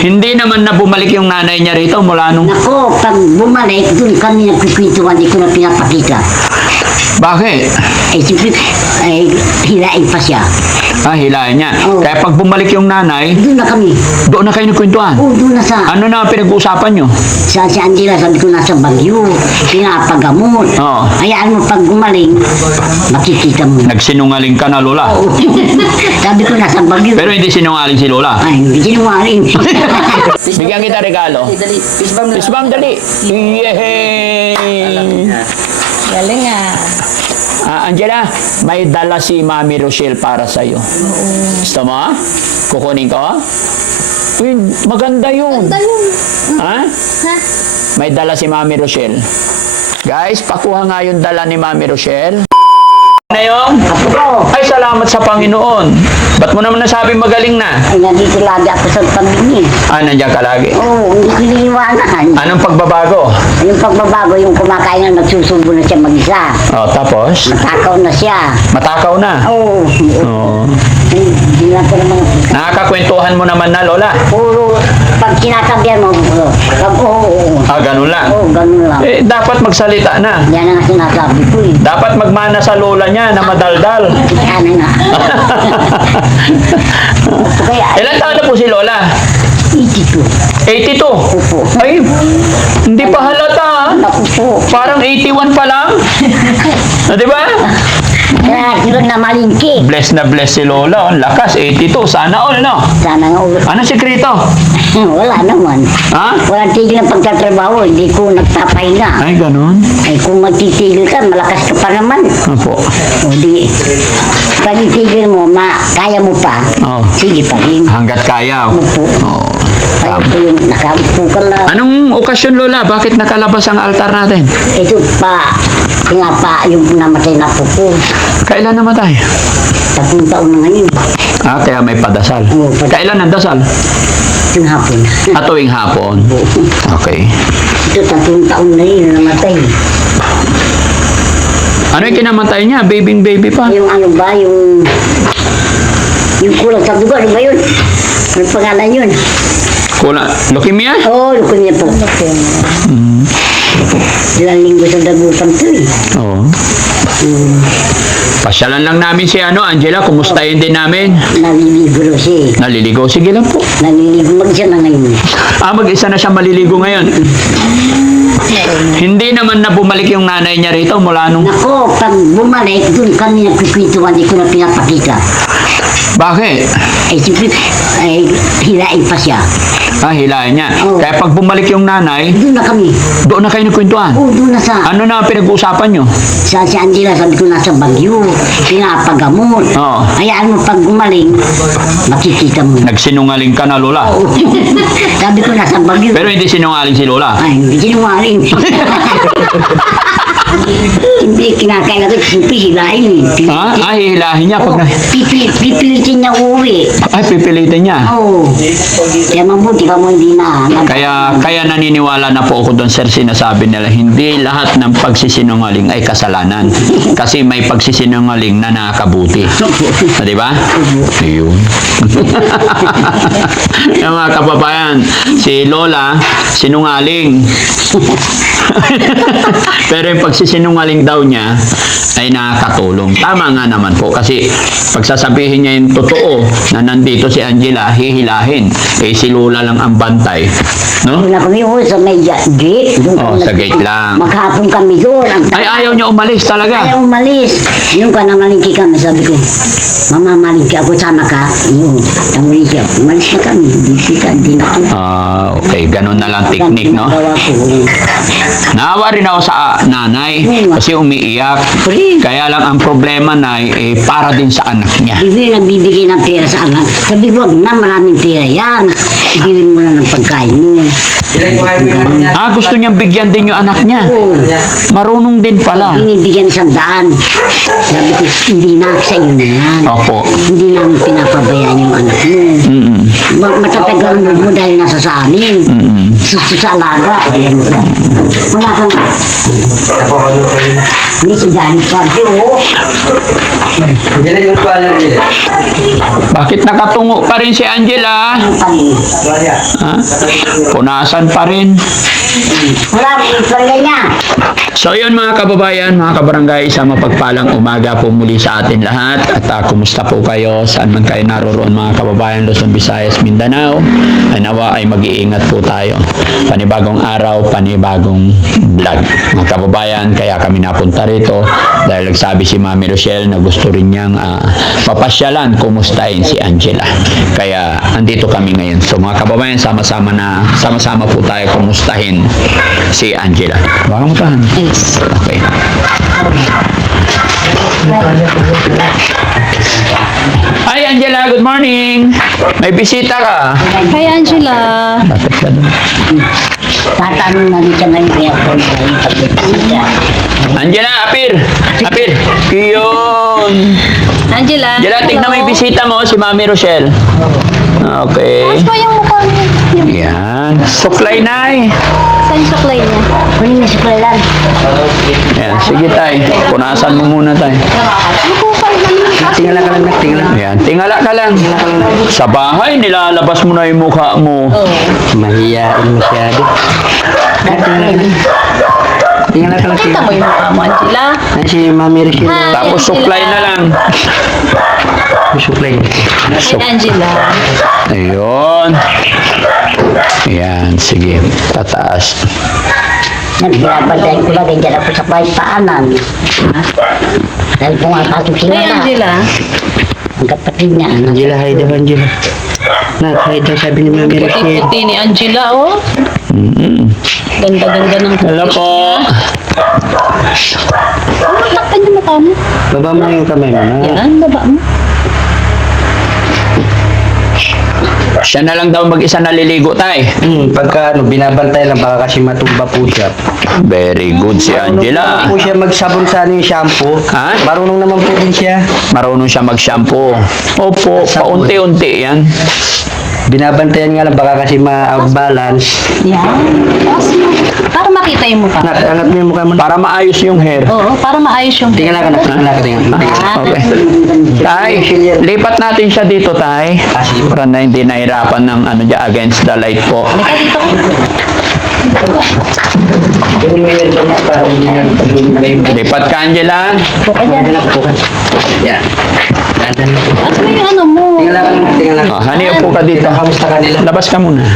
Hindi naman na bumalik yung nanay niya rito mula nung... Nako, pag bumalik, dun kami nagkikwentuhan, di ko na pinapakita. Bakit? Siyempre, hilain pa siya. Hilahin niya. Oo. Kaya pag bumalik yung nanay, Doon na kami. doon na kayo nagkwentuhan. Doon na sa... Ano na ang pinag-uusapan nyo? Si Angela, sabi ko nasa Bagyo, pinapagamot. Oo. Hayaan mo pag gumaling, makikita mo. Nagsinungaling ka na, Lola. Oo. Sabi ko nasa Bagyo. Pero hindi sinungaling si Lola. Ay, hindi sinungaling. Bigyan kita regalo. Dali, fishbomb na. Isbang dali. Yehey! Galing Angela, may dala si Mami Rochelle para sa'yo. Gusto mo? Kukunin ko? Uy, maganda yun. Ha? May dala si Mami Rochelle. Guys, pakuha nga yung dala ni Mami Rochelle. Na yung? Apo ko. Ay, salamat sa Panginoon. Ba't mo naman nasabi magaling na? Ay, nandito lagi ako sa pamilya. Nandiyan ka lagi. Oo, hindi ko iniiwanan. Anong pagbabago? Yung pagbabago, yung kumakain na nagsusubo na siya mag-isa. Tapos? Matakaw na siya. Matakaw na. Oo. Hindi na ko naman. Nakakakwentuhan mo naman na, Lola. Puro, pag sinasabihan mo, oo. Ganun lang. Oo, ganun lang. Dapat magsalita na. Yan ang sinasabi ko eh. Dapat magmana sa lola niya na madaldal. Ano nga. Kaya, Ilan taon na po si Lola? 82. 82. Opo. Ay, hindi pa halata. Naku po. Parang 81 pa lang. Di ba? Kaya sila na malingki. Bless na bless si Lola. Ang lakas, 82. Sana all, no? Sana nga ulo. Ano sikreto? Wala naman. Ha? Walang tigil ng pagtatrabaho. Hindi ko nagpapahinga. Ay, ganun. Ay, kung magtitigil ka, malakas ka pa naman. Opo. O di, pag itigil mo, kaya mo pa. Oo. Sige pa rin. Hanggat kaya. Opo. Oo. Kaya ito yung nakaupo ka lang. Anong okasyon, Lola? Bakit nakalabas ang altar natin? Ito pa, pa yung namatay na po ko. Kailan namatay? 10 taon na ngayon. Kaya may padasal. Oo, Kailan ang dasal? Yung hapon. Tuwing hapon. Okay. Ito, 3 taon na yun namatay. Ano yung kinamatay niya? Baby pa? Yung ano ba, yung kulang sa dugo, ano ba yun? Ano pangalan yun? Leukemia? Oo, leukemia po. Ilang linggo sa dagupan to eh. Oo. Pasyalan lang namin si Angela. Kumustahin din namin. Naliligo raw siya eh. Naliligo. Sige lang po. Naliligo mag-isa na ngayon. Mag-isa na siya maliligo ngayon. Hindi naman na bumalik yung nanay niya rito mula nung... Nako, pag bumalik, dun kami nagkikwentuhan, di ko na pinapakita. Bakit? Siyempre, hilain pa siya. Hilahin niya. Oo. Kaya pag bumalik yung nanay, Doon na kami. doon na kayo nagkwentuhan. Doon na sa... Ano na ang pinag-uusapan nyo? Si Angela, sabi ko nasa Bagyo, pinapagamot. Oo. Hayaan mo pag gumaling, makikita mo. Nagsinungaling ka na, Lola. Oo. Sabi ko nasa Bagyo. Pero hindi sinungaling si Lola. Ay, hindi sinungaling. Hindi kinakain natin, siyempre hilain. Hihilahin niya pag na... Pipilitin niya uwi. Pipilitin niya. Oo. Kaya mabuti pa mo hindi na. Kaya naniniwala na po ako doon, sir, sinasabi nila, hindi lahat ng pagsisinungaling ay kasalanan. Kasi may pagsisinungaling na nakakabuti. Di ba? Ayun. Yung mga kababayan, si Lola, sinungaling. Pero yung pagsisinungaling daw niya ay nakakatulong. Tama nga naman po. Kasi pagsasabihin niya yung totoo na nandito si Angela, hihilahin. Si Lola lang ang bantay. No? Doon na kami sa may gate. Sa gate lang. Maghapon kami doon. Ay, ayaw niya umalis talaga. Ayaw umalis. Yung ka namalingki kami, sabi ko, Mama, malingki ako, sama ka. Yung, namalingki ako. Umalis na kami. Hindi na ako. Okay. Ganun na lang technique, no? Naawa rin ako sa nanay kasi umiiyak. Kaya lang ang problema na para din sa anak niya. Nagbibigay ng pera sa anak. Sabi ko, wag na, maraming pera yan. Ibigay mo na ng pagkain mo. Gusto niyang bigyan din yung anak niya. Marunong din pala. Binibigyan 100. Sabi ko, hindi na, sa iyo na yan. Opo. Hindi namin pinapabayaan yung anak mo. Mm-mm. Matatagal mo dahil nasa sa amin. Mm-mm. Sa alaga. Ayan mo. Wala kang... Hindi si Johnny Party, oh. Bakit nakatungo pa rin si Angela? Ha? Punasan pa rin. Wala, iparigay niya. So yun mga kababayan, mga kabarangay, isang mapagpalang umaga po muli sa atin lahat. At kumusta po kayo? Saan man kayo naroroon mga kababayan, Luzon, Visayas, Mindanao? Ay nawa ay mag-iingat po tayo. Panibagong araw, panibagong vlog. Mga kababayan, kaya kami napunta rito dahil nagsabi si Mami Rochelle na gusto rin niyang mapasyalan, kumustahin si Angela. Kaya andito kami ngayon. So mga kababayan, sama-sama po tayo kumustahin si Angela. Baka mo tahan. Okay. Hi Angela, good morning. May bisita ka. Hi, Angela. Bakit ka doon? Tatanong na dito ngayon kaya po Angela, apir. Apir. Yun. Angela. Angela, tignan mo yung bisita mo, si Mami Rochelle. Okay. Mas pa yung mukha niya. Yan. Suklay na eh. Saan yung suklay niya? Kunin na si Kulan. Yan. Sige tay. Punasan mo muna tay. Ano po pa yung Tingala ka lang, tingala. Yan. Tingala ka lang. Sa bahay, nilalabas mo na yung mukha mo. Mahiyain masyado. Tingala ka lang. Kita mo yung mukha mo, Angela. Ay, si Mami Rochelle. Hi, Tapos Angela. suklay na lang. Suklay. Hi, Angela. Ayun. Yan. Sige. Tataas. Nagpapadayin ko lang, dyan ako sa bahay paanan. Dahil pumapasok sila Hi, na. Angela. Ang kapatid niya. Angela, hi daw, Angela. Hi daw, sabi ni Mami Rochelle. Puti-puti ni Angela, oh. Ganda-ganda ng Hello po. Ano, takpan yung mukha mo. Baba mo yung kamay mo, na. Yan, baba mo. Siya na lang daw mag-isa naliligo tay. Pagka binabantay lang, baka kasi matumba po siya. Very good si Angela. Marunong po siya magsabon sa yung shampoo. Ha? Marunong naman po din siya. Marunong siya mag-shampoo. Opo, paunti-unti yan. Binabantayan nga lang, baka kasi ma-balance. Yan. Taas mo. Para makita yung mukha. Angat mo yung mukha mo. Para maayos yung hair. Oo, para maayos yung Tingala ka na, tingala ka, tingala. Okay. Tay, lipat natin siya dito, tay. Para na hindi nahirapan ng ano dyan, against the light po. Halika dito. Lipat ka, Angela. Buka dyan. Yan. Taas mo yung ano mo. Tingala ka, tingala ka. Oh, honey, upo ka dito. Kamusta ka nila? Labas ka muna.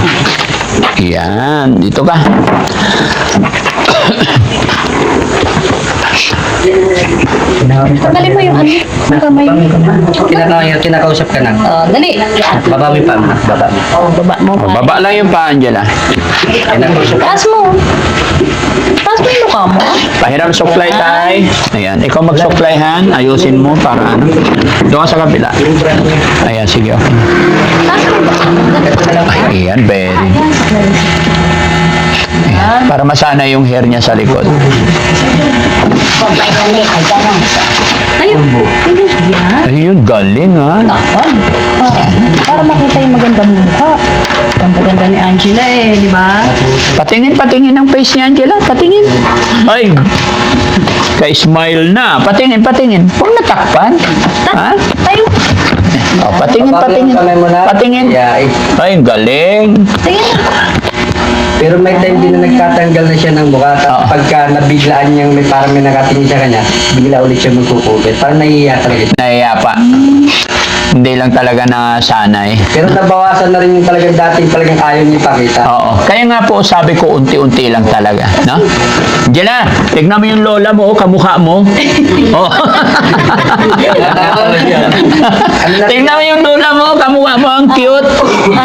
Yan, dito ka. Dali mo yung ano. Yung kamay. Kinakausap ka na. Dali. Baba mo yung paa mo. Baba mo. Baba mo. O, baba lang yung pa, Angela. Taas mo. Taas mo yung mukha mo. Pahiram supply, tay. Ayan, ikaw mag-supplyhan. Ayusin mo para ano. Doon ka sa kabila. Ayan, sige, okay. Taas mo. Ayan, very. Ayan, para masana yung hair niya sa likod. Ayun. Yan. Ayun, galing ha. Takpan. Para makita yung magandang mukha. Ang ganda ni Angela eh, di ba? Patingin ang face ni Angela. Patingin. Ay, ka-smile na. Patingin. Huwag natakpan. Ha? Tayo. Oh, patingin. Patingin. Yeah, Ay, galing. Tingin. pero may time din na nagtatanggal na siya ng mukha. Oo. Pagka nabiglaan niyang parang may nakatingin sa kanya, bigla ulit siya magkukupit. Parang nahihiya talaga siya. Nahiya pa. Hindi lang talaga nasanay. Pero nabawasan na rin yung talagang dating talagang ayaw niya ipakita. Oo. Kaya nga po sabi ko unti-unti lang talaga, no? Angela, tignan mo yung lola mo, kamukha mo. Oh. Tignan mo yung lola mo, kamukha mo, ang cute.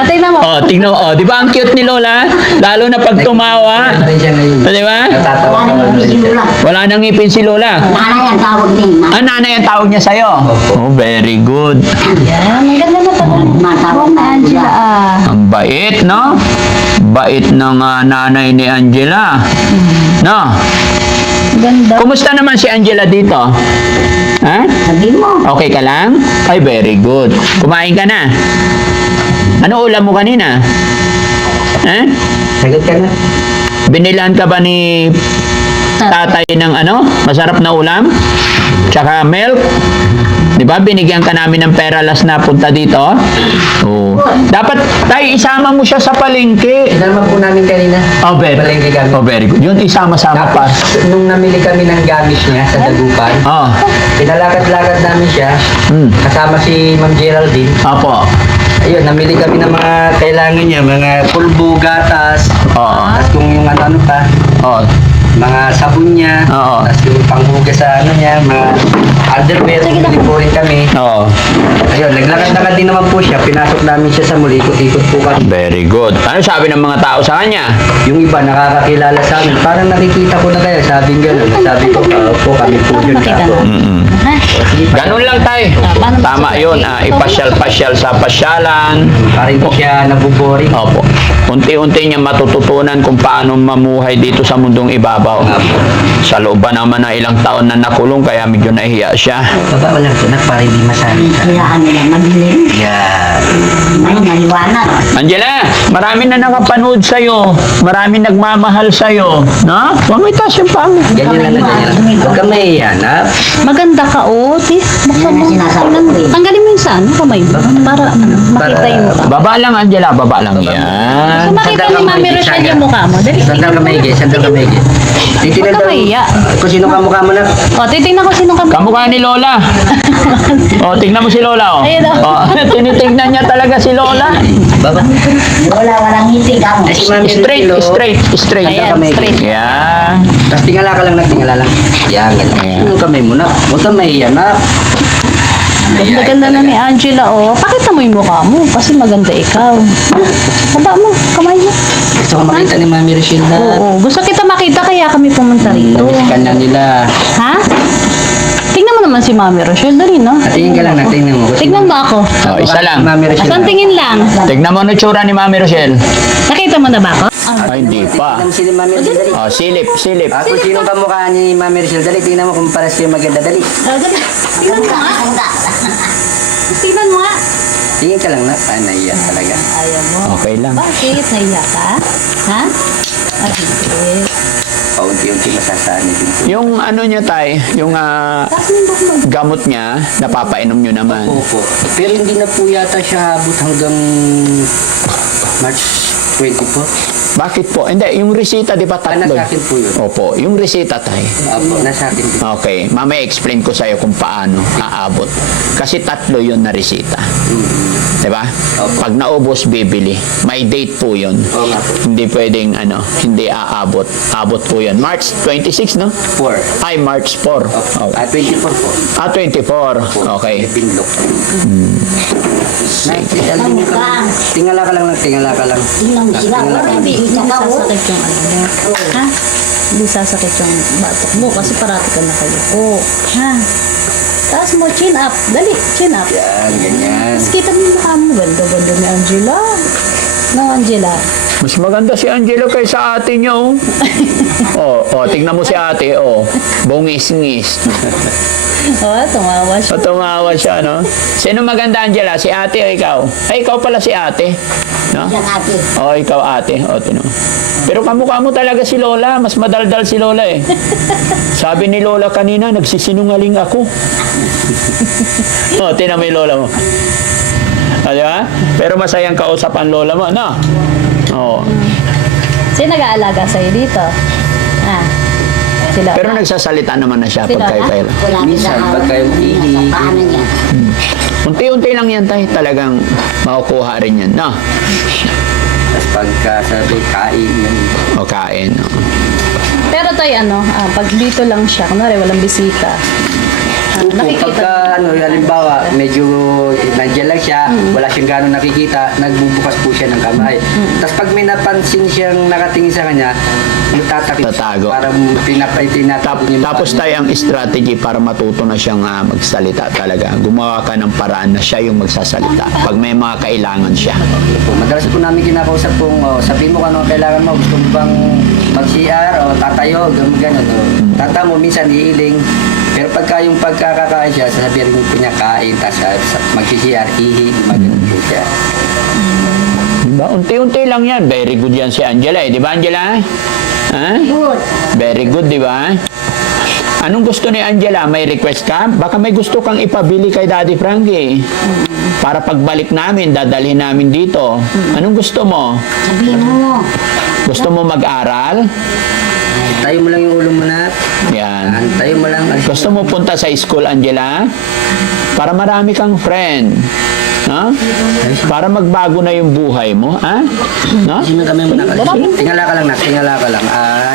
Tingnan mo. Oh, tignan mo. Oh, di ba ang cute ni lola? Lalo na pag tumawa. Ano rin siya ngayon? Di ba? Natatawa ka lang rin siya. Wala nang ngipin si lola. Nanay ang tawag din. Ah, nanay ang tawag niya sa'yo. Oh, very good. Yan, ang ganda na pala. Matawag na Angela ah. Ang bait, no? Bait ng nanay ni Angela. No? Ganda. Kumusta naman si Angela dito? Ha? Sabi mo. Okay ka lang? Ay, very good. Kumain ka na? Ano ulam mo kanina? Ha? Sagot ka na. Binilan ka ba ni tatay ng ano? Masarap na ulam? Tsaka milk? Di ba? Binigyan ka namin ng pera last na punta dito? Oo. Dapat tayo isama mo siya sa palengke. Sinama po namin kanina. Oh, very, Palengke kami. oh, very good. Yun, isama-sama pa. Tapos, nung namili kami ng gamit niya sa Dagupan, Oh. pinalakad-lakad namin siya, Hmm. kasama si Ma'am Geraldine. Opo. Ayun, namili kami ng mga kailangan niya, mga pulbo, gatas, Oo. tapos kung yung ano pa, Oh. mga sabon niya, Oo. tapos yung panghugas sa ano niya, mga underwear, bumili po rin kami. Oo. Ayun, naglakad-lakad din naman po siya, pinasok namin siya sa muli, ikot-ikot po kami. Very good. Ano sabi ng mga tao sa kanya? Yung iba nakakakilala sa amin, parang nakikita ko na kayo, sabing gano'n. Sabi ko, po kami po Parang yun. makita Ako. na. Mm-mm. Ha? Ganun lang tayo. paano Tama ba- yun. Ipasyal-pasyal sa pasyalan. Parang hindi siya nabuboring. Opo. Unti-unti niya matututunan kung paano mamuhay dito sa mundong ibabaw. Sa loob ba naman na ilang taon na nakulong kaya medyo nahiya siya. Baba lang ito, para hindi masabi. Kailangan nila madilim. Yeah. Ay, maliwanag. Angela, marami na nakapanood sa'yo. Marami nagmamahal sa'yo. No? Huwag mo itaas yung paa mo. Ganyan lang na ganyan. Huwag ka mahiyan, ha? Maganda ka, oh. Buksan mo. Yan ang sinasabi ko eh. Tanggalin mo yung sa ano, kamay mo. Para makita yung mukha. Baba lang, Angela. Baba lang. Yan. Kung makita ni Mami Rochelle yung mukha mo, dali. Sandal ka maigi, sandal ka maigi. Titignan Huwag ka daw mahiya. kung sino ka mukha mo na. O, titignan ko sino ka. Kamukha ni Lola. O, tignan mo si Lola, o. Ayun, o. O, tinitignan niya talaga si Lola. Baba. Walang ngiti ka mo. Ay, si Mami Straight, Rosilo. straight, straight. Ayan, straight. Yan. Tapos tingala ka lang, tingala lang. Yan, ganyan. Ayan. Sino kamay mo na? Huwag ka mahiyan, ha? Ganda na ni Angela, oh. Pakita mo yung mukha mo, kasi maganda ikaw. Baba mo, kamay mo. Gusto ko makita ni Mami Rochelle na. Oo, gusto kita makita kaya kami pumunta rito. Namiss na nila. Ha? Tingnan mo naman si Mami Rochelle, dali, no? Tingin ka lang, tingnan mo. Tignan mo ako. O, isa lang. Mami Rochelle. Asang tingin lang. Tignan mo na tsura ni Mami Rochelle. Nakita mo na ba ako? Ay, hindi pa. Tingnan mo si Mami Rochelle, dali. O, silip, silip. Kung sino kamukha ni Mami Rochelle, dali. Tingnan mo kung para siya maganda, dali. Tingnan mo nga. Tingnan mo nga. Tingin ka lang na. Ah, naiyak talaga. Ayaw mo. Okay lang. Bakit? Naiya ka? Ha? Ay, hindi. Paunti-unti masasanay din po. Yung ano niya, tay, yung Tapos yung bak mo. gamot niya, napapainom nyo naman. Opo. Pero hindi na po yata siya habot hanggang March 24. Bakit po? Hindi, yung resita, di ba tatlo? Nasa akin po yun. Opo, yung resita, tay. Opo, nasa akin po. Okay, mamaya explain ko sa'yo kung paano aabot. Kasi tatlo yun na resita. Diba? Opo. Pag naubos, bibili. May date po yun. Oo nga po. Hindi pwedeng, hindi aabot. Abot po yun. March 26, no? 4. Ay, March 4. Opo. Okay. 24 po. 24. Okay. May pinlock. Tingala ka lang, tingala ka lang. Tingnan mo sila. Tingala ka lang. Hindi sasakit yung ano mo. Ha? Hindi sasakit yung batok mo kasi parati ka nakayuko. Ha? Taas mo, chin up. Dali, chin up. Yan, ganyan. Tapos kita mo yung mukha mo. Ganda-ganda ni Angela. No, Angela. Mas maganda si Angelo kaysa ate niya, oh. Tignan mo si ate, oh. Bungis-ngis. Oh, tumawa siya. Tumawa siya, no? Sino maganda, Angela? Si ate o ikaw? Ay, ikaw pala si ate. No? Yan ate. Ikaw ate. Tino. Pero kamukha mo talaga si Lola. Mas madaldal si Lola, eh. Sabi ni Lola kanina, nagsisinungaling ako. Tinan mo yung Lola mo. Diba? Pero masayang kausap ang Lola mo, no? Oo. Sino nag-aalaga sa'yo dito? Ha? Sila. Pero nagsasalita naman na siya pag kayo kayo. Wala Minsan, na- pagka yung ihi, Paano niya? Unti-unti lang yan tayo. Talagang makukuha rin yan, no? tapos pagka sabi, kain yan. O kain, no? Pero tayo pag dito lang siya, kunwari walang bisita, Opo, pagka halimbawa, medyo nandiyan lang siya, wala siyang gano'ng nakikita, nagbubukas po siya ng kamay. Tapos pag may napansin siyang nakatingin sa kanya, tatakip Tatago. para tinatago niya. Tapos tayo ang strategy para matuto na siyang magsalita talaga. Gumawa ka ng paraan na siya yung magsasalita pag may mga kailangan siya. Po, madalas po namin kinakausap kung sabihin mo kung ano ang kailangan mo, gusto mo bang mag-CR o tatayo, gano'n. Tata mo, minsan iiling. Pero pagka yung pagkakakain siya, sasabihin mo po niya kain, tapos mag-CR, hihi, magano'n po siya. Diba? Unti-unti lang yan. Very good yan si Angela eh. Di ba, Angela? Ha? Good. Very good, di ba? Anong gusto ni Angela? May request ka? Baka may gusto kang ipabili kay Daddy Frankie. Para pagbalik namin, dadalhin namin dito. Anong gusto mo? Sabihin mo. Gusto mo mag-aral? Tayo mo lang yung ulo mo na. Yan. Tayo mo lang. Gusto mo punta sa school, Angela? Para marami kang friend. No? Para magbago na yung buhay mo. Ha? No? Sino kami muna kasi? Tingala ka lang na, tingala ka lang.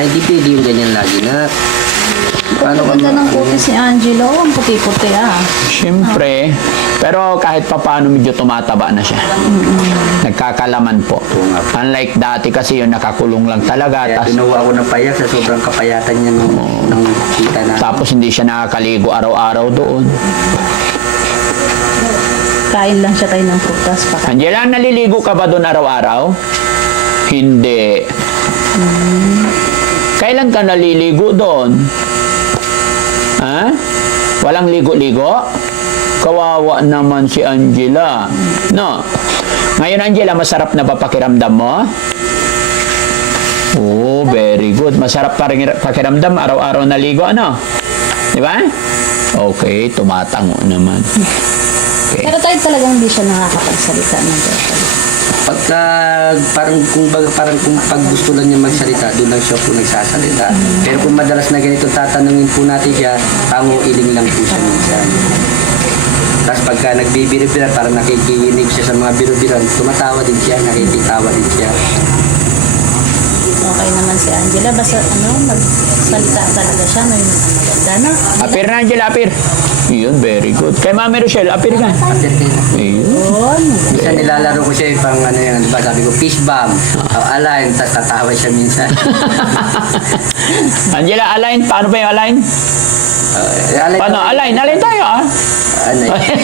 Hindi pwede yung ganyan lagi na. Paano ka Ganda ng puti si Angelo. Ang puti-puti Siyempre. Pero kahit papaano medyo tumataba na siya. Nagkakalaman po. Unlike dati kasi yung nakakulong lang talaga. Kaya tinuwa ko ng payak sa sobrang kapayatan niya nung kita na. Tapos hindi siya nakakaligo araw-araw doon. Kain lang siya tayo ng prutas. Angela, naliligo ka ba doon araw-araw? Hindi. Kailan ka naliligo doon? Ha? Walang ligo-ligo? Kawawa naman si Angela. No? Ngayon, Angela, masarap na ba pakiramdam mo? Oh, very good. Masarap pa rin pakiramdam araw-araw naligo, ano? Di ba? Okay, tumatango naman. Okay. Pero tayo talagang hindi siya nakakapagsalita ng Diyos. Pagka parang kung pag gusto lang niya magsalita, doon lang siya po nagsasalita. Pero kung madalas na ganito tatanungin po natin siya, tango iling lang po siya minsan. Tapos pagka nagbibiro-biro, parang nakikinig siya sa mga biro-biron, tumatawa din siya, nakikitawa din siya. Okay naman si Angela. Basta magsalita talaga siya. May maganda na. Apir na, Angela, apir. Yun, very good. Kay Mami Rochelle, apir ka. After kayo. Ayun. Yun. Minsan nilalaro ko siya yung pang yan, diba sabi ko, fish bomb, align, tapos tatawa siya minsan. Angela, align. Paano ba yung align? Paano? Align. Align tayo, ah. Ano eh.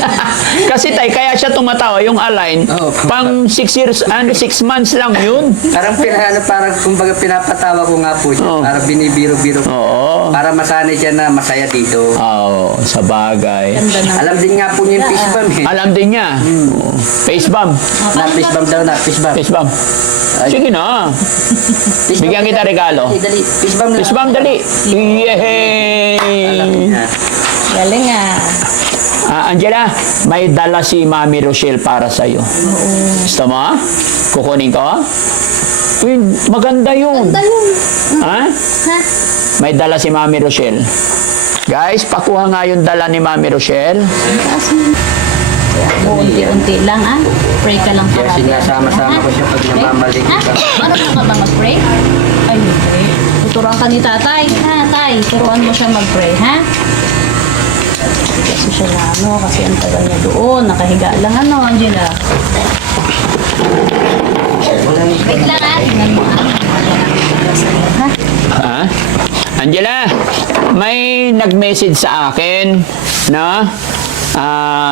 Kasi tay, kaya siya tumatawa, yung align. Oo. Pang 6 years, 6 months lang yun. Parang kumbaga pinapatawa ko nga po siya, Oo. para binibiro-biro ko. Oo. Para masanay siya na masaya dito. Oo, sa bagay. Ganda na. Alam din nga po niya yung fish bomb eh. Alam din niya. Oo. Face bomb. Na fish bomb daw na, fish bomb. Face bomb. Sige na. Fish bomb Bigyan kita regalo. Dali, fish bomb na. Face bomb, dali. Alam Yehey! niya. Galing Angela, may dala si Mami Rochelle para sa'yo. Gusto mo? Kukunin ko? Uy, maganda yun. Ganda yun. Ha? Ha? May dala si Mami Rochelle. Guys, pakuha nga yung dala ni Mami Rochelle. Taas mo. Unti-unti lang Pray ka lang Kaya parati. sinasama-sama ko siya pag namamalik Ha? ka. Ano ka ba mag-pray? Ay, hindi. Tuturuan ka ni tatay. Ha, tay? Turuan mo siya mag-pray, ha? Kasi siya na kasi ang tagal niya doon. Nakahiga lang Angela. Wait lang tingnan mo ha? Ha? Angela, may nag-message sa akin, no?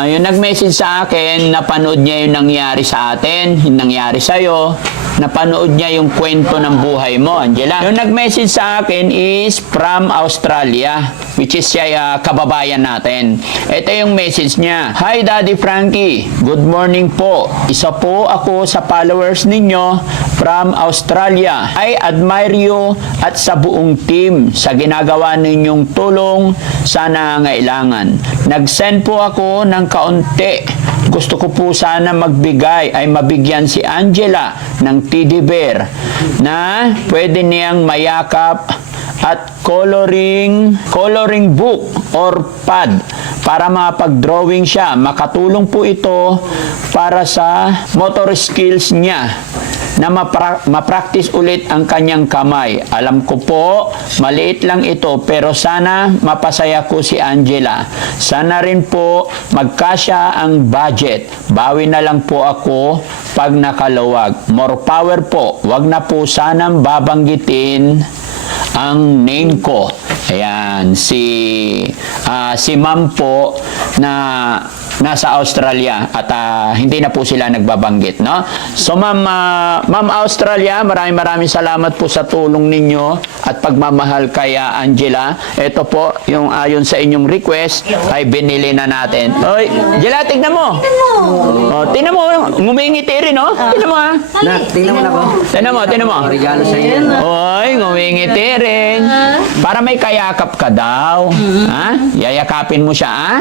Yung nag-message sa akin, napanood niya yung nangyari sa atin, yung nangyari sa'yo, napanood niya yung kwento ng buhay mo, Angela. Yung nag-message sa akin is from Australia, which is siya kababayan natin. Ito yung message niya. Hi Daddy Frankie, good morning po. Isa po ako sa followers ninyo from Australia. I admire you at sa buong team sa ginagawa ninyong tulong sa nangangailangan. Nag-send po ako ng kaunti. Gusto ko po sana magbigay ay mabigyan si Angela ng teddy bear na pwede niyang mayakap at coloring book or pad para makapag-drawing siya. Makatulong po ito para sa motor skills niya. na ma-practice ulit ang kanyang kamay. Alam ko po, maliit lang ito, pero sana mapasaya ko si Angela. Sana rin po magkasya ang budget. Bawi na lang po ako pag nakaluwag. More power po. Wag na po sanang babanggitin ang name ko. Ayan, si ma'am po na nasa Australia at hindi na po sila nagbabanggit, no? So ma'am Australia, maraming salamat po sa tulong ninyo at pagmamahal kay Angela. Ito po, yung ayon sa inyong request ay binili na natin. Oy, Angela, tignan mo. Oh, tignan mo, ngumingiti rin, no? Tignan mo, ha? Na, tingnan mo na po. Tignan mo. Regalo sa iyo. Oy, ngumingiti rin. Para may kayakap ka daw. Ha? Yayakapin mo siya, ha?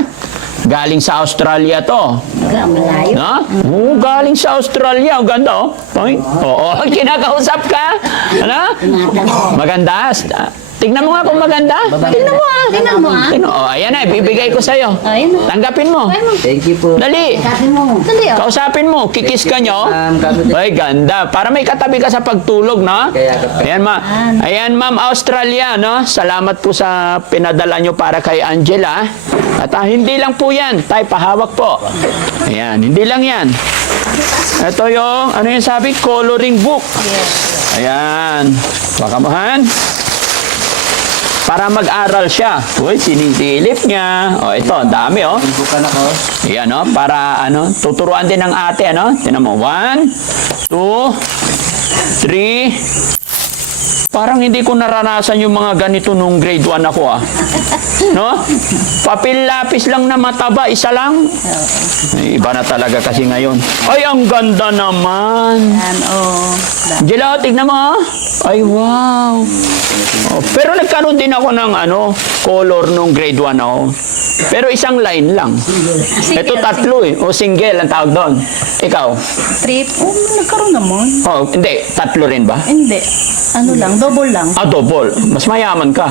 Galing sa Australia to. Malayo. No? Galing sa Australia. Ang ganda, oh. Oo, kinakausap ka. Ano? Maganda. Tignan mo nga kung maganda. Tignan mo, ha? Tingnan mo, ah. Oh, ayan na, ibibigay ko sa'yo. Ayun. Tanggapin mo. Thank you po. Dali. Sabi mo, Dali, oh. Kausapin mo, kikis ka nyo. Kami din. Ay, ganda. Para may katabi ka sa pagtulog, no? Kaya Ayan, Ayan, ma'am Australia, no? Salamat po sa pinadala nyo para kay Angela. At hindi lang po yan. Tay, pahawak po. Ayan, hindi lang yan. Ito yung, ano yung sabi? Coloring book. Ayan. Pakamuhan. Para mag-aral siya. Uy, sinintilip niya. O, ito, ang dami, oh. Bukan ako. Ayan, no? Para, tuturuan din ng ate, ano? Tinan mo, 1, 2, 3. Parang hindi ko naranasan yung mga ganito nung grade 1 ako, ah. No? Papel lapis lang na mataba, isa lang. Ay, iba na talaga kasi ngayon. Ay, ang ganda naman. Yan, oh. Angela, tignan mo, ah. Ay, wow. Oh, pero nagkaroon din ako ng, color nung grade 1 ako. Pero isang line lang. Ito tatlo, eh. O single ang tawag doon. Ikaw? Trip. Oh, nagkaroon naman. Oh, hindi. Tatlo rin ba? Hindi. Ano lang, double lang. Ah, double. Mas mayaman ka.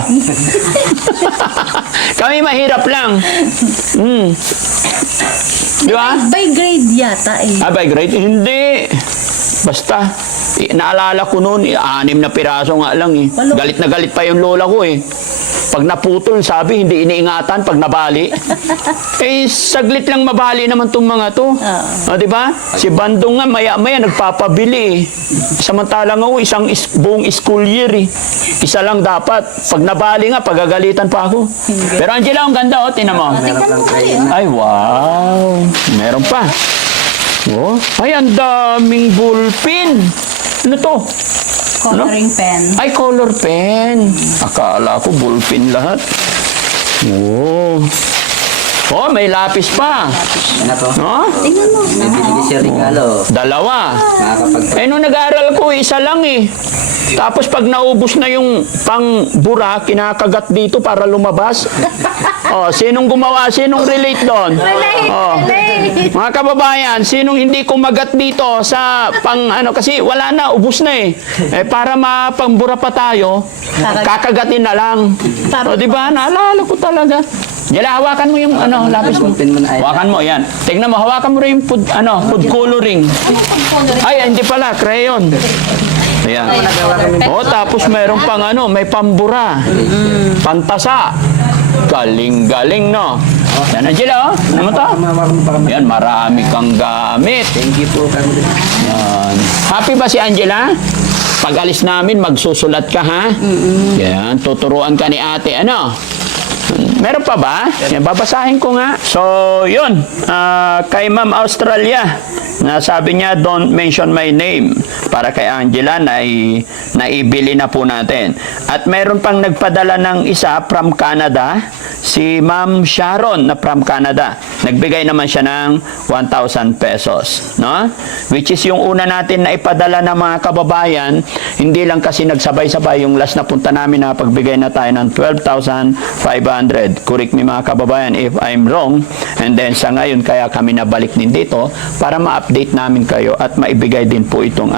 Kami mahirap lang. Di ba? By grade yata eh. Ah, by grade? Hindi. Basta, naalala ko noon, 6 na piraso nga lang eh. Walo. Galit na galit pa yung lola ko eh. Pag naputol, sabi, hindi iniingatan pag nabali. Eh, saglit lang mabali naman tong mga to. Ah, di ba? Si Bandong nga, maya-maya nagpapabili eh. Samantalang ako, buong school year eh. Isa lang dapat. Pag nabali nga, pagagalitan pa ako. Pero Angela, ang ganda oh, tinan mo. Meron lang kayo na. Ay, wow. Meron pa. Oh, ay, ang daming ballpen. Ano to? Coloring pen. Ay, color pen. Akala ko ballpen lahat. Oh. Oh, may lapis pa. Ano po? No? Tingnan mo. May binigay siya regalo. Dalawa. Nakakapag... Eh, nung nag-aaral ko, isa lang eh. Tapos pag naubos na yung pang-bura, kinakagat dito para lumabas. Oh, sinong gumawa? Sinong relate doon? Oh. Mga kababayan, sinong hindi kumagat dito sa kasi wala na, ubos na eh. Eh, para mapangbura pa tayo, kakagatin na lang. O, di ba? Naalala ko talaga. Yala, hawakan mo yung lapis mo. Pin mo na ay. Hawakan mo, yan. Tingnan mo, hawakan mo rin yung food coloring. Ay, hindi pala, crayon. Ayan. Oh, tapos mayroon pang may pambura. Pantasa. Galing-galing, no? Yan, Angela, oh. Ano mo to? Yan, marami kang gamit. Thank you po. Kami din. Yan. Happy ba si Angela? Pag alis namin, magsusulat ka, ha? Yan, tuturuan ka ni ate, Meron pa ba? Yan, babasahin ko nga. So, yun. Kay Ma'am Australia, sabi niya, don't mention my name. Para kay Angela, naibili na po natin. At meron pang nagpadala ng isa from Canada, si Ma'am Sharon na from Canada. Nagbigay naman siya ng 1,000 pesos. No? Which is yung una natin na ipadala ng mga kababayan, hindi lang kasi nagsabay-sabay yung last na punta namin na pagbigay na tayo ng 12,500. Correct me mga kababayan if I'm wrong. And then sa ngayon, kaya kami nabalik din dito para ma-update namin kayo at maibigay din po itong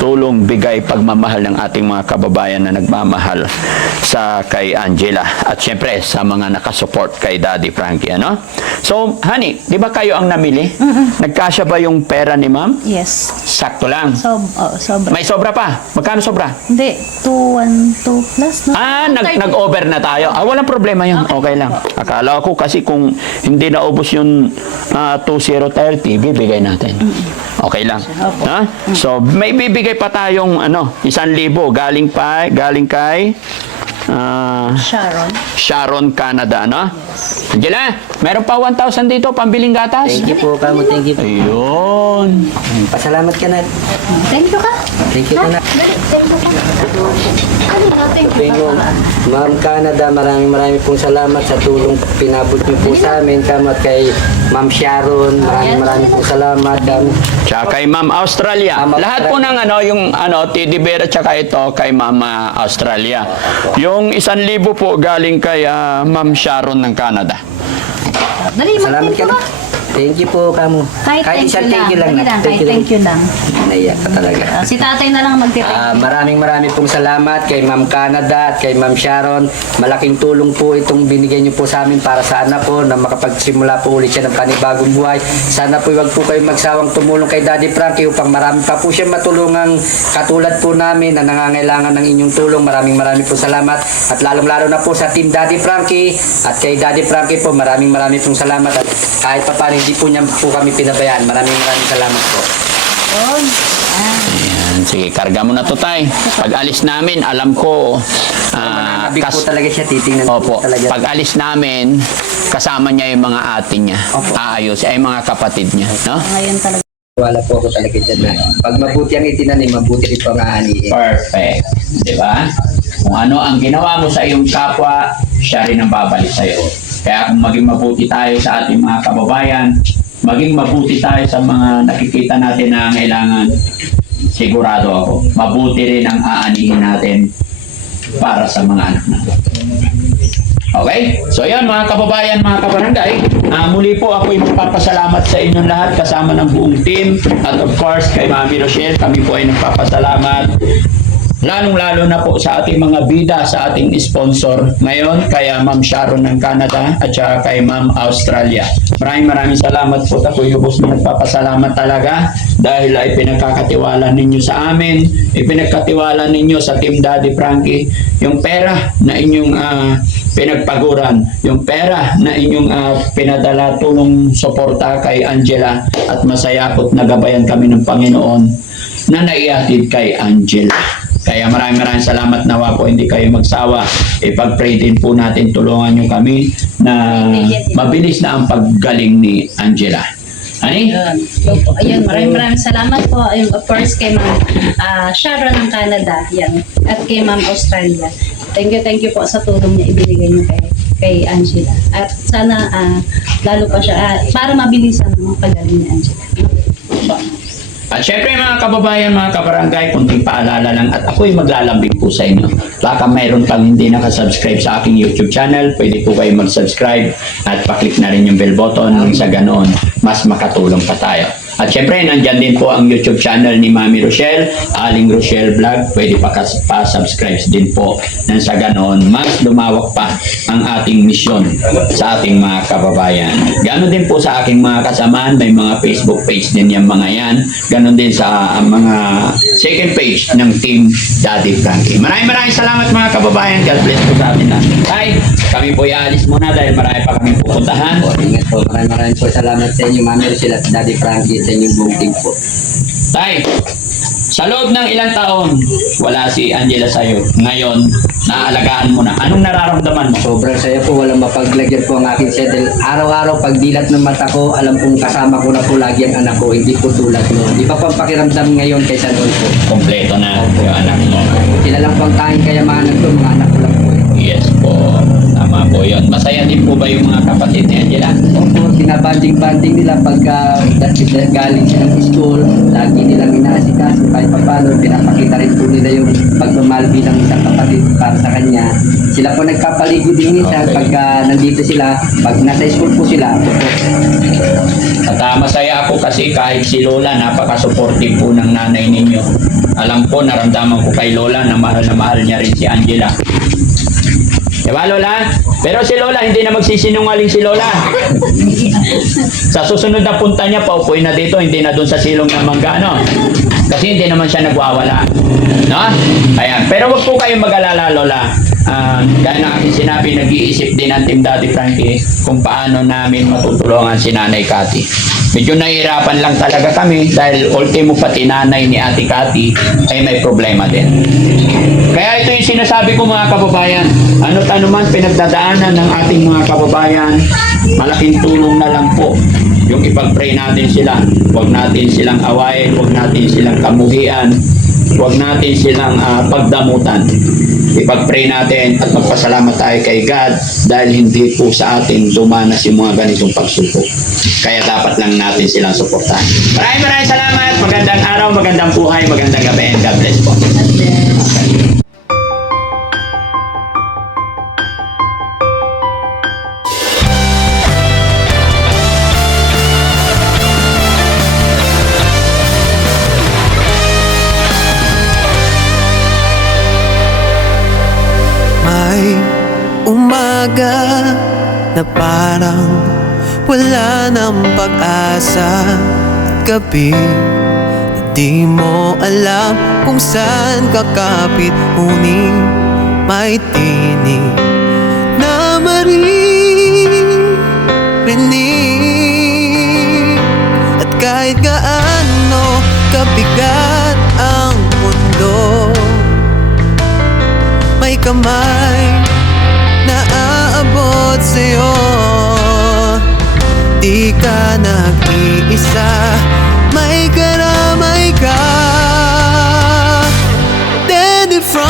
tulong, bigay, pagmamahal ng ating mga kababayan na nagmamahal sa kay Angela. At syempre, sa mga nakasupport kay Daddy Frankie, ano? So, honey, di ba kayo ang namili? Nagkasya ba yung pera ni ma'am? Yes. Sakto lang. Sobra. May sobra pa. Magkano sobra? Hindi, 212 plus, no? Nag-over na tayo. Walang problema yun. Okay lang. Akala ko kasi kung hindi naubos yung 2030, bibigay natin. Okay lang. Opo. Ha? So, may bibigay pa tayong 1,000 galing kay Sharon, Canada, no? Angela, meron pa 1,000 dito, pambiling gatas. Thank you po, Kamo. Thank you po. Ayun. Pasalamat ka na. Thank you ka. Thank you ka na. Dali, thank you ka. Thank Thank you. Ma'am Canada, maraming pong salamat sa tulong pinabot niyo po sa amin. Kamo at kay Ma'am Sharon, maraming pong salamat. Tsaka kay Ma'am Australia. Ma'am Lahat po ng yung Teddy Bear at tsaka ito kay Ma'am Australia. Yung 1,000 po galing kay Ma'am Sharon ng Canada. Dali, Salamat ka mag-thank you na. ka. Thank you po, Kamo. Kahit isang thank you lang. na. Kahit thank you lang. Naiyak ka talaga. Si tatay na lang magte-thank you. Maraming pong salamat kay Ma'am Canada at kay Ma'am Sharon. Malaking tulong po itong binigay niyo po sa amin para sa anak ko na makapagsimula po ulit siya ng panibagong buhay. Sana po wag po kayo magsawang tumulong kay Daddy Frankie upang marami pa po siya matulungang katulad po namin na nangangailangan ng inyong tulong. Maraming po salamat at lalong-lalo na po sa Team Daddy Frankie at kay Daddy Frankie po maraming pong salamat at kahit pa paano hindi po niya po kami pinabayaan. Maraming salamat po. Yun. Ayan, sige, karga mo na to, tay. Pag alis namin, alam ko, Big po talaga siya, titingnan Opo, po talaga. pag alis namin, kasama niya yung mga ate niya. Opo. Aayos, ay mga kapatid niya, no? Ngayon talaga. Wala po ako talaga dyan na. Pag mabuti ang itinanim, mabuti rin po ang aanihin. Perfect. Di ba? Kung ano ang ginawa mo sa iyong kapwa, siya rin ang babalik sa iyo. Kaya kung maging mabuti tayo sa ating mga kababayan, maging mabuti tayo sa mga nakikita natin na kailangan, sigurado ako, mabuti rin ang aanihin natin para sa mga anak natin. Okay? So yan mga kababayan, mga kabarangay, muli po ako'y magpapasalamat sa inyong lahat kasama ng buong team at of course kay Mami Rochelle, kami po ay nagpapasalamat. Lalong-lalo na po sa ating mga bida, sa ating sponsor ngayon, kaya Ma'am Sharon ng Canada at saka kay Ma'am Australia. Maraming salamat po. Ako'y lubos na nagpapasalamat talaga dahil ay pinagkakatiwala ninyo sa amin, ipinagkatiwala ninyo sa Team Daddy Frankie, yung pera na inyong pinagpaguran, yung pera na inyong pinadala tulong suporta kay Angela at masaya po't nagabayan kami ng Panginoon na naiatid kay Angela. Kaya maraming salamat, nawa po hindi kayo magsawa. Ipag-pray din po natin, tulungan nyo kami na mabilis na ang paggaling ni Angela. Ani? Ayun, maraming salamat po. Ayun, of course, kay Ma'am Sharon ng Canada. Yan. At kay Ma'am Australia. Thank you po sa tulong niya ibinigay niyo kay Angela. At sana lalo pa siya, para mabilisan ang paggaling ni Angela. At syempre mga kababayan, mga kabarangay, kunting paalala lang at ako'y maglalambing po sa inyo. Baka mayroon pang hindi nakasubscribe sa aking YouTube channel, pwede po kayo mag-subscribe at paklik na rin yung bell button nang sa ganoon mas makatulong pa tayo. At syempre, nandyan din po ang YouTube channel ni Mami Rochelle, Aling Rochelle Vlog. Pwede pa-subscribe din po. Nang sa ganoon, mas lumawak pa ang ating misyon sa ating mga kababayan. Ganon din po sa aking mga kasamaan. May mga Facebook page din yung mga yan. Ganon din sa mga second page ng Team Daddy Frankie. Maraming salamat mga kababayan. God bless po sa atin lahat. Bye! Kami po ialis muna dahil marami pa kami pupuntahan. Ingat po. Maraming po salamat sa inyo, Mami Rochelle at Daddy Frankie, sa inyong buong team po. Tay, sa loob ng ilang taon, wala si Angela sa'yo. Ngayon, naaalagaan mo na. Anong nararamdaman mo? Sobrang saya po, walang mapaglagyan po ang aking schedule. Araw-araw, pag dilat ng mata ko, alam kong kasama ko na po lagi ang anak ko. Hindi po tulad noon. Di pa pang pakiramdam ngayon kaysa noon po. Kompleto na yung anak mo. Sila lang po ang tanging kayamanan ko, mga anak ko lang po. Yes po. Tama po yun. Masaya din po ba yung mga kapatid ni Angela? Opo, sinabanding-banding nila pagka galing silang school, lagi nilang inaasikaso kahit paano, pinapakita rin po nila yung pagmamahal bilang isang kapatid para sa kanya. Sila po nagpapaligo din minsan pagka nandito sila, pag nasa school po sila. Ako po. At masaya ako kasi kahit si Lola, napaka-supportive po ng nanay ninyo. Alam ko, naramdaman ko kay Lola na mahal niya rin si Angela. Diba, Lola? Pero si Lola, hindi na magsisinungaling si Lola. Sa susunod na punta niya, paupuin na dito, hindi na doon sa silong ng mangga, no? Kasi hindi naman siya nagwawala. No? Ayan. Pero wag po kayong mag-alala, Lola. Dahil na aking sinabi, nag-iisip din ang Team Daddy Frankie kung paano namin matutulungan si Nanay Cathy. Medyo nahihirapan lang talaga kami dahil ultimo pati nanay ni Ate Cathy ay may problema din. Kaya ito yung sinasabi ko mga kababayan, ano't anuman pinagdadaanan ng ating mga kababayan, malaking tulong na lang po yung ipag-pray natin sila. Huwag natin silang awayin, huwag natin silang kamuhian, huwag natin silang pagdamutan. Ipag-pray natin at magpasalamat tayo kay God dahil hindi po sa atin dumanas yung mga ganitong pagsubok. Kaya dapat lang natin silang suportahan. Maraming salamat. Magandang araw, magandang buhay, magandang gabi, and God bless po. May umaga na parang wala ng pag-asa, at gabi na di mo alam kung saan kakapit, ngunit may tinig na maririnig. At kahit gaano kabigat ang mundo, may kamay na aabot sa'yo. Di ka nag-iisa, may karamay ka. Daddy Frankie.